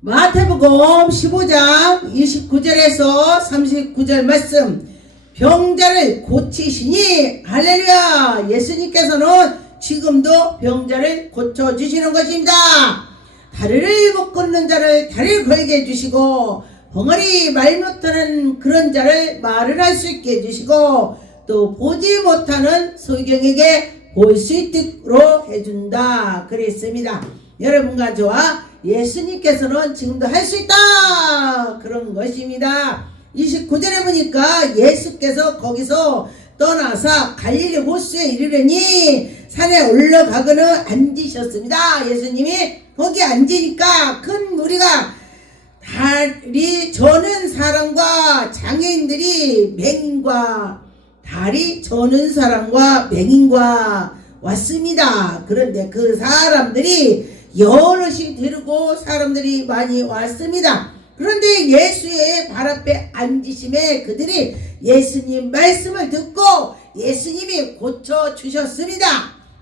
마태복음 15장 29절에서 39절 말씀, 병자를 고치시니 할렐루야. 예수님께서는 지금도 병자를 고쳐주시는 것입니다. 다리를 못 걷는 자를 다리를 걸게 해주시고, 벙어리 말 못하는 그런 자를 말을 할 수 있게 해주시고, 또 보지 못하는 소경에게 볼 수 있도록 해준다 그랬습니다. 여러분과 저와 예수님께서는 지금도 할 수 있다 그런 것입니다. 29절에 보니까 예수께서 거기서 떠나서 갈릴리 호수에 이르려니 산에 올라가거는 앉으셨습니다. 예수님이 거기 앉으니까 큰 무리가 다리 저는 사람과 장애인들이 맹인과 다리 저는 사람과 맹인과 왔습니다. 그런데 그 사람들이 여럿이 데리고 사람들이 많이 왔습니다. 그런데 예수의 발 앞에 앉으심에 그들이 예수님 말씀을 듣고 예수님이 고쳐주셨습니다.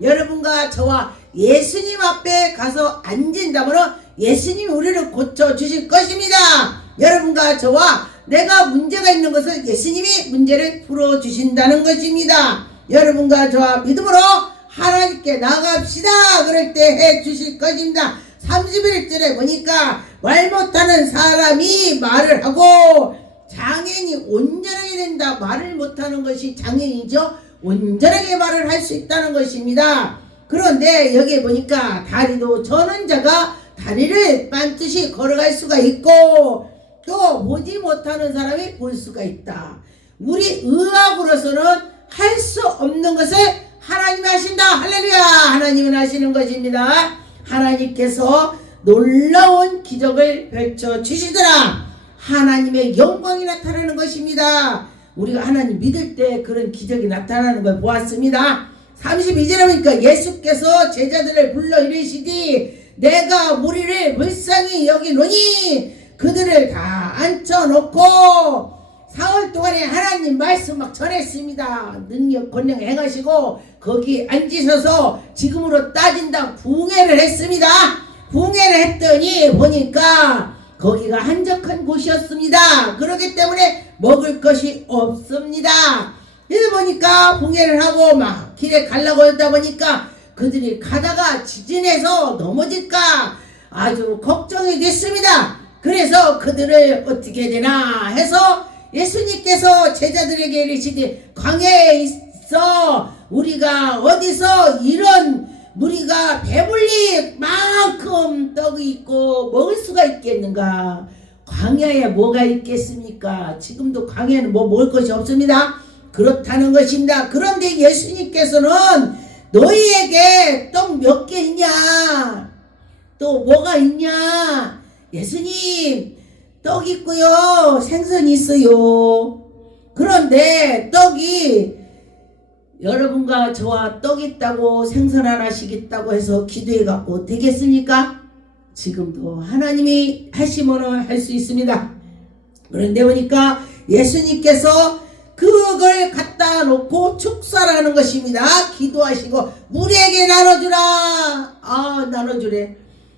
여러분과 저와 예수님 앞에 가서 앉은다면 예수님이 우리를 고쳐주실 것입니다. 여러분과 저와 내가 문제가 있는 것을 예수님이 문제를 풀어주신다는 것입니다. 여러분과 저와 믿음으로 하나님께 나갑시다. 그럴 때 해주실 것입니다. 31절에 보니까 말 못하는 사람이 말을 하고, 장애인이 온전하게 된다. 말을 못하는 것이 장애인이죠. 온전하게 말을 할 수 있다는 것입니다. 그런데 여기에 보니까 다리도 저는 자가 다리를 반드시 걸어갈 수가 있고, 또 보지 못하는 사람이 볼 수가 있다. 우리 의학으로서는 할 수 없는 것을 하나님이 하신다. 할렐루야. 하나님은 하시는 것입니다. 하나님께서 놀라운 기적을 펼쳐주시더라. 하나님의 영광이 나타나는 것입니다. 우리가 하나님 믿을 때 그런 기적이 나타나는 걸 보았습니다. 32절에 보니까 예수께서 제자들을 불러 이르시되 내가 무리를 불쌍히 여기노니 그들을 다 앉혀놓고 사흘 동안에 하나님 말씀 막 전했습니다. 능력 권능 행하시고 거기 앉으셔서 지금으로 따진다 부흥회를 했습니다. 부흥회를 했더니 보니까 거기가 한적한 곳이었습니다. 그렇기 때문에 먹을 것이 없습니다. 그래서 보니까 부흥회를 하고 막 길에 가려고 하다 보니까 그들이 가다가 지진해서 넘어질까 아주 걱정이 됐습니다. 그래서 그들을 어떻게 되나 해서 예수님께서 제자들에게 이르시되 광야에 있어 우리가 어디서 이런 무리가 배불리 만큼 떡이 있고 먹을 수가 있겠는가? 광야에 뭐가 있겠습니까? 지금도 광야에는 뭐 먹을 것이 없습니다. 그렇다는 것입니다. 그런데 예수님께서는 너희에게 떡 몇 개 있냐? 또 뭐가 있냐? 예수님 떡 있고요, 생선이 있어요. 그런데 떡이 여러분과 저와 떡 있다고 생선 하나씩 있다고 해서 기도해 갖고 되겠습니까? 지금도 하나님이 하시면 할 수 있습니다. 그런데 보니까 예수님께서 그걸 갖다 놓고 축사라는 것입니다. 기도하시고 무리에게 나눠주라. 나눠주래.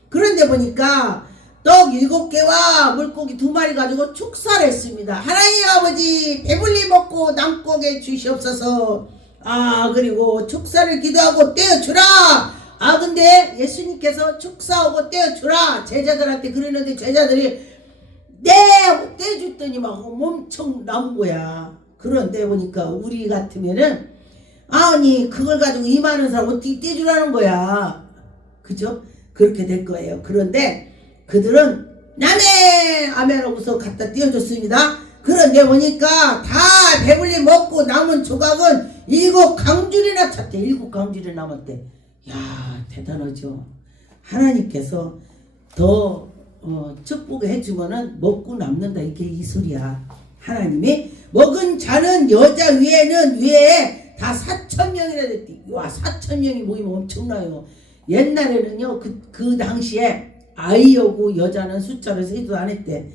그런데 보니까 떡 7개와 물고기 2마리 가지고 축사를 했습니다. 하나님 아버지 배불리 먹고 남고게 주시옵소서. 그리고 축사를 기도하고 떼어주라. 근데 예수님께서 축사하고 떼어주라 제자들한테 그러는데 제자들이 떼어줬더니 막 엄청 남은 거야. 그런데 보니까 우리 같으면은 아니 그걸 가지고 임하는 사람 어떻게 떼주라는 거야. 그죠? 그렇게 될 거예요. 그런데 그들은 아멘 하고서 갖다 띄워줬습니다. 그런데 보니까 다 배불리 먹고 남은 조각은 7강줄이나 찼대. 7강줄이 남았대. 야 대단하죠. 하나님께서 더 축복을 해주면은 먹고 남는다 이게 이 소리야. 하나님이 먹은 자는 여자 위에 다 4,000명이나 됐대. 와 4,000명이 모이면 엄청나요. 옛날에는요 그 당시에 아이하고 여자는 숫자를 세도 안 했대.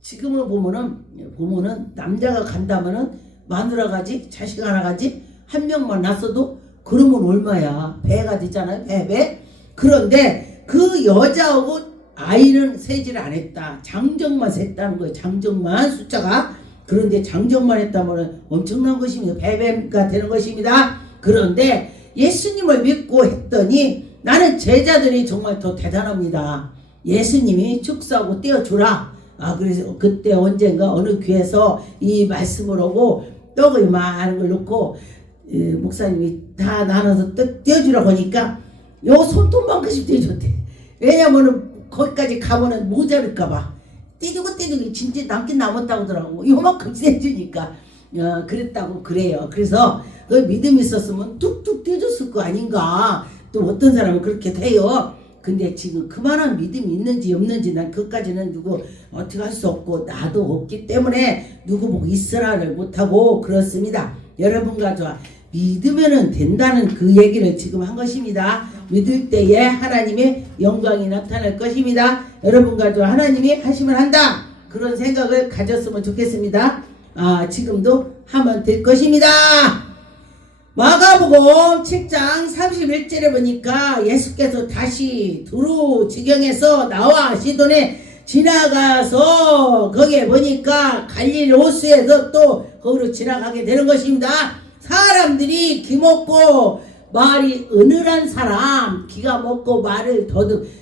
지금은 보면은 남자가 간다면은 마누라 가지 자식 하나 가지 한 명만 낳았어도 그러면 얼마야? 배가 되잖아요. 배. 그런데 그 여자하고 아이는 세지를 안 했다. 장정만 셌다는 거예요. 장정만 숫자가. 그런데 장정만 했다면 엄청난 것입니다. 배배가 되는 것입니다. 그런데 예수님을 믿고 했더니 나는 제자들이 정말 더 대단합니다. 예수님이 축사하고 떼어주라. 그래서 그때 언젠가 어느 교회에서 이 말씀을 하고 떡을 많은 걸 넣고 목사님이 다 나눠서 떼어주라고 하니까 요 손톱만큼씩 떼어줬대. 왜냐면은 거기까지 가면은 모자랄까봐. 떼주고 진짜 남긴 남았다고 하더라고. 요만큼 떼주니까. 그랬다고 그래요. 그래서 그 믿음이 있었으면 뚝뚝 떼줬을 거 아닌가. 또 어떤 사람은 그렇게 돼요. 근데 지금 그만한 믿음이 있는지 없는지 난 그것까지는 누구 어떻게 할 수 없고 나도 없기 때문에 누구 보고 있으라를 못하고 그렇습니다. 여러분과 저 믿으면은 된다는 그 얘기를 지금 한 것입니다. 믿을 때에 하나님의 영광이 나타날 것입니다. 여러분과 저 하나님이 하시면 한다. 그런 생각을 가졌으면 좋겠습니다. 지금도 하면 될 것입니다. 마가복음 7장 31절에 보니까 예수께서 다시 두루 지경에서 나와 시돈에 지나가서 거기에 보니까 갈릴리 호수에서 또 거기로 지나가게 되는 것입니다. 사람들이 기먹고 말이 어눌한 사람, 기가 먹고 말을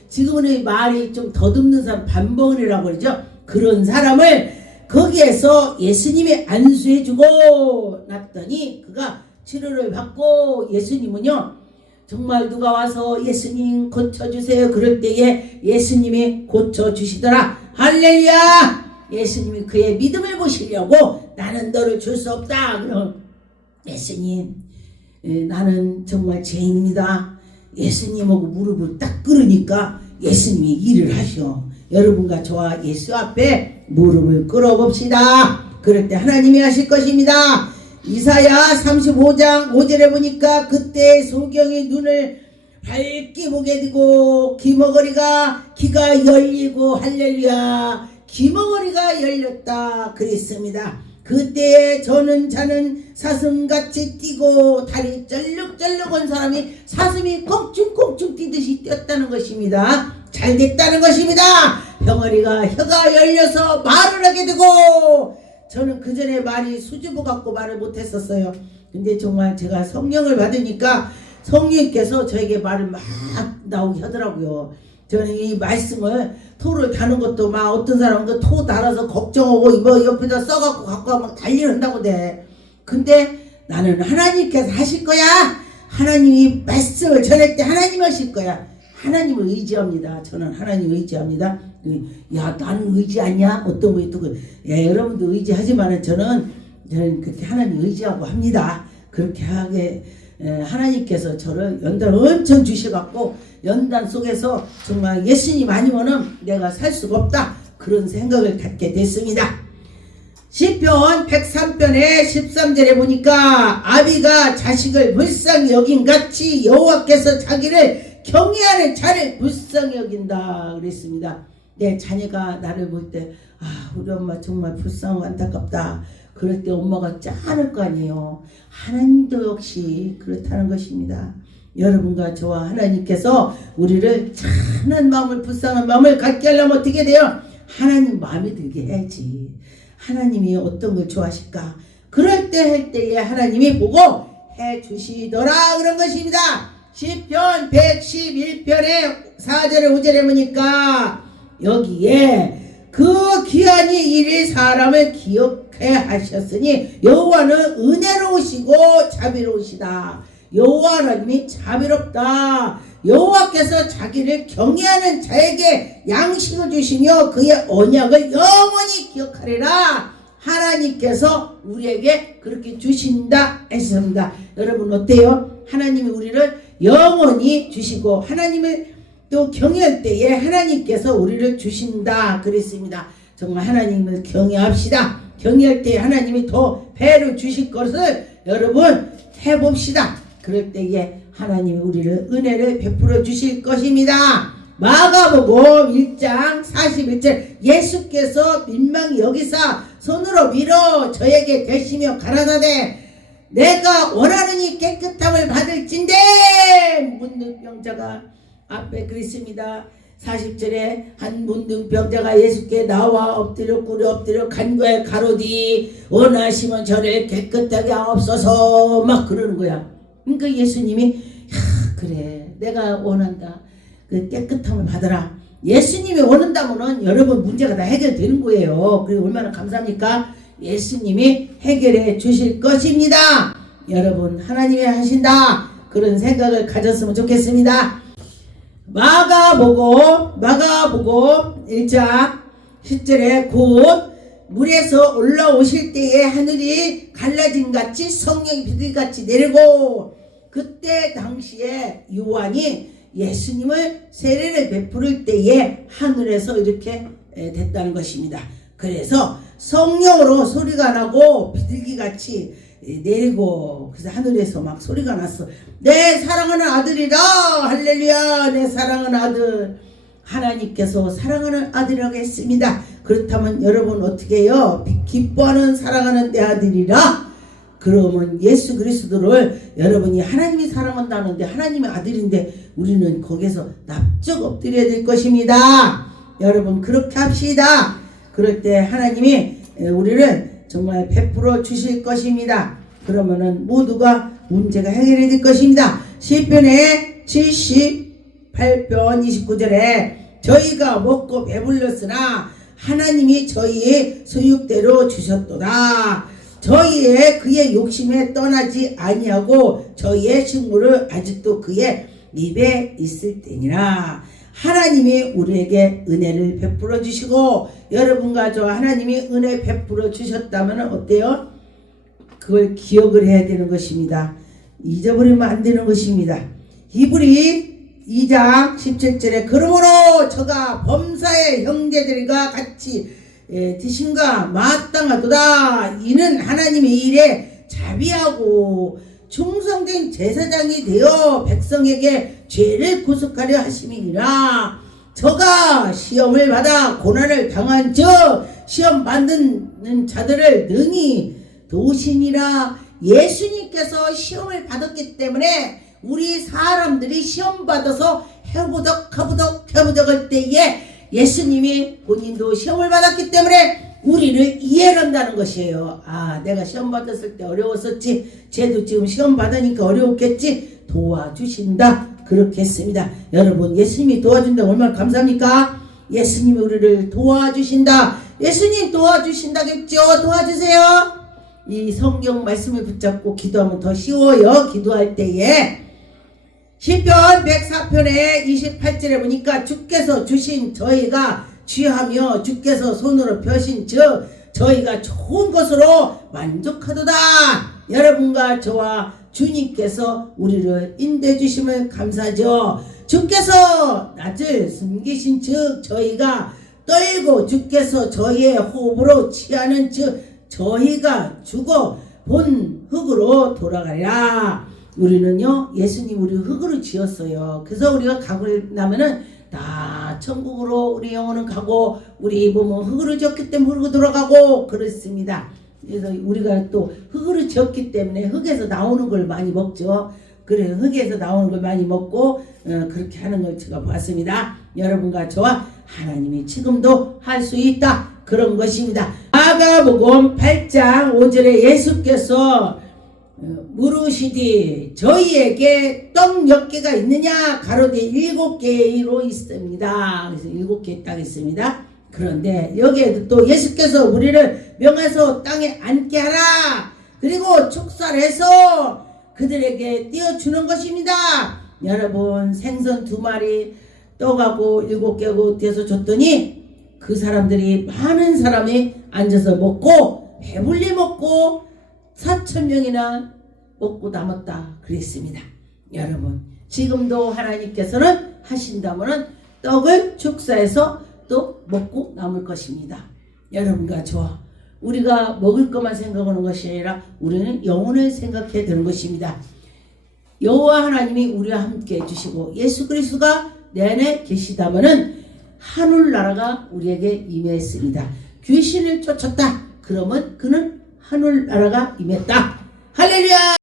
지금은 말이 좀 더듬는 사람, 반벙이라고 그러죠. 그런 사람을 거기에서 예수님이 안수해주고 났더니 그가 치료를 받고 예수님은요 정말 누가 와서 예수님 고쳐주세요 그럴 때에 예수님이 고쳐주시더라. 할렐루야. 예수님이 그의 믿음을 보시려고 나는 너를 줄 수 없다. 그럼 예수님 나는 정말 죄인입니다. 예수님하고 무릎을 딱 꿇으니까 예수님이 일을 하셔. 여러분과 저와 예수 앞에 무릎을 꿇어봅시다. 그럴 때 하나님이 하실 것입니다. 이사야 35장 5절에 보니까 그때 소경이 눈을 밝게 보게 되고 귀가 열리고 할렐루야 귀머거리가 열렸다 그랬습니다. 그때에 자는 사슴같이 뛰고 다리 쩔룩쩔룩한 사람이 사슴이 꽁충꽁충 뛰듯이 뛰었다는 것입니다. 잘 됐다는 것입니다. 병아리가 혀가 열려서 말을 하게 되고 저는 그 전에 말이 수줍어 갖고 말을 못했었어요. 근데 정말 제가 성령을 받으니까 성령께서 저에게 말을 막 나오게 하더라고요. 저는 이 말씀을 토를 다는 것도 막 어떤 사람은 그 토 달아서 걱정하고 뭐 옆에다 써갖고 갖고 가면 달려온다고 돼. 근데 나는 하나님께서 하실 거야. 하나님이 말씀을 전할 때 하나님 하실 거야. 하나님을 의지합니다. 저는 하나님 의지합니다. 야, 나는 의지하냐? 어떤 분이 또 여러분도 의지하지만은 저는 그렇게 하나님 의지하고 합니다. 그렇게 하게 하나님께서 저를 연단 엄청 주셔갖고 연단 속에서 정말 예수님 아니면은 내가 살 수가 없다. 그런 생각을 갖게 됐습니다. 시편 103편의 13절에 보니까 아비가 자식을 불쌍히 여긴같이 여호와께서 자기를 경외하는 자를 불쌍히 여긴다 그랬습니다. 내 자녀가 나를 볼 때 우리 엄마 정말 불쌍하고 안타깝다. 그럴 때 엄마가 짠할 거 아니에요. 하나님도 역시 그렇다는 것입니다. 여러분과 저와 하나님께서 우리를 찬한 마음을 불쌍한 마음을 갖게 하려면 어떻게 돼요? 하나님 마음에 들게 해야지. 하나님이 어떤 걸 좋아하실까? 그럴 때 할 때에 하나님이 보고 해주시더라 그런 것입니다. 시편 111편의 4절에 5절에 보니까 여기에 그 귀한 일이 사람을 기억해 하셨으니 여호와는 은혜로우시고 자비로우시다. 여호와 하나님이 자비롭다. 여호와께서 자기를 경외하는 자에게 양식을 주시며 그의 언약을 영원히 기억하리라. 하나님께서 우리에게 그렇게 주신다 했습니다. 여러분 어때요? 하나님이 우리를 영원히 주시고 하나님을 또 경외할 때에 하나님께서 우리를 주신다 그랬습니다. 정말 하나님을 경외합시다. 경외할 때에 하나님이 더 배를 주실 것을 여러분 해봅시다. 그럴 때에 하나님이 우리를 은혜를 베풀어 주실 것입니다. 마가복음 1장 41절 예수께서 민망히 여기사 손으로 밀어 저에게 대시며 가라사대 내가 원하느니 깨끗함을 받을진대 묻는 병자가 앞에 그랬습니다. 40절에 한 문둥병자가 예수께 나와 엎드려 꿇어 엎드려 간과에 가로디 원하시면 저를 깨끗하게 하옵소서 막 그러는 거야. 그러니까 예수님이 그래 내가 원한다. 그 깨끗함을 받아라. 예수님이 원한다면은 여러분 문제가 다 해결되는 거예요. 그리고 얼마나 감사합니까? 예수님이 해결해 주실 것입니다. 여러분 하나님이 하신다. 그런 생각을 가졌으면 좋겠습니다. 마가복음 1장 10절에 곧 물에서 올라오실 때에 하늘이 갈라진 같이 성령이 비둘기같이 내리고 그때 당시에 요한이 예수님을 세례를 베풀을 때에 하늘에서 이렇게 됐다는 것입니다. 그래서 성령으로 소리가 나고 비둘기같이 내리고 그래서 하늘에서 막 소리가 났어. 내 사랑하는 아들이다. 할렐루야. 내 사랑하는 아들. 하나님께서 사랑하는 아들이라고 했습니다. 그렇다면 여러분 어떻게 해요? 기뻐하는 사랑하는 내 아들이라. 그러면 예수 그리스도를 여러분이 하나님이 사랑한다는데 하나님의 아들인데 우리는 거기서 납작 엎드려야 될 것입니다. 여러분 그렇게 합시다. 그럴 때 하나님이 우리를 정말 베풀어 주실 것입니다. 그러면은 모두가 문제가 해결이 될 것입니다. 시편의 78편 29절에 저희가 먹고 배불렀으나 하나님이 저희의 소유대로 주셨도다. 저희의 그의 욕심에 떠나지 아니하고 저희의 식물을 아직도 그의 입에 있을 때니라. 하나님이 우리에게 은혜를 베풀어 주시고 여러분과 저 하나님이 은혜 베풀어 주셨다면 어때요? 그걸 기억을 해야 되는 것입니다. 잊어버리면 안 되는 것입니다. 히브리 2장 17절에 그러므로 저가 범사의 형제들과 같이 드신가 마땅하도다. 이는 하나님의 일에 자비하고 충성된 제사장이 되어 백성에게 죄를 구속하려 하심이니라. 저가 시험을 받아 고난을 당한 즉 시험 받는 자들을 능히 도우시니라. 예수님께서 시험을 받았기 때문에 우리 사람들이 시험 받아서 해보덕 할 때에 예수님이 본인도 시험을 받았기 때문에 우리를 이해한다는 것이에요. 아, 내가 시험 받았을 때 어려웠었지. 쟤도 지금 시험 받으니까 어려웠겠지. 도와주신다. 그렇게 했습니다. 여러분 예수님이 도와준다고 얼마나 감사합니까? 예수님이 우리를 도와주신다. 예수님 도와주신다겠죠. 도와주세요. 이 성경 말씀을 붙잡고 기도하면 더 쉬워요. 기도할 때에 시편 104편의 28절에 보니까 주께서 주신 저희가 취하며 주께서 손으로 펴신 즉 저희가 좋은 것으로 만족하도다. 여러분과 저와 주님께서 우리를 인도해 주심을 감사하죠. 주께서 낯을 숨기신 즉 저희가 떨고 주께서 저희의 호흡으로 취하는 즉 저희가 죽어 본 흙으로 돌아가리라. 우리는요 예수님 우리 흙으로 지었어요. 그래서 우리가 가고 나면은 다 천국으로 우리 영혼은 가고 우리 몸은 흙으로 지었기 때문에 흙으로 돌아가고 그렇습니다. 그래서 우리가 또 흙으로 지었기 때문에 흙에서 나오는 걸 많이 먹죠. 그래 흙에서 나오는 걸 많이 먹고 그렇게 하는 걸 제가 봤습니다. 여러분과 저와 하나님이 지금도 할 수 있다. 그런 것입니다. 마가복음 8장 5절에 예수께서 물으시디 저희에게 떡 몇 개가 있느냐 가로되 7개로 있습니다. 그래서 7개 딱 있습니다. 그런데 여기에도 또 예수께서 우리를 명하서 땅에 앉게 하라. 그리고 축사해서 그들에게 띄워주는 것입니다. 여러분 생선 2마리 떡하고 7개고 띄어서 줬더니 그 사람들이 많은 사람이 앉아서 먹고 배불리 먹고 4,000명이나 먹고 남았다 그랬습니다. 여러분 지금도 하나님께서는 하신다면 떡을 축사해서 또 먹고 남을 것입니다. 여러분과 저와 우리가 먹을 것만 생각하는 것이 아니라 우리는 영혼을 생각해야 되는 것입니다. 여호와 하나님이 우리와 함께 해주시고 예수 그리스도가 내 안에 계시다면은 하늘나라가 우리에게 임했습니다. 귀신을 쫓았다. 그러면 그는 하늘나라가 임했다. 할렐루야.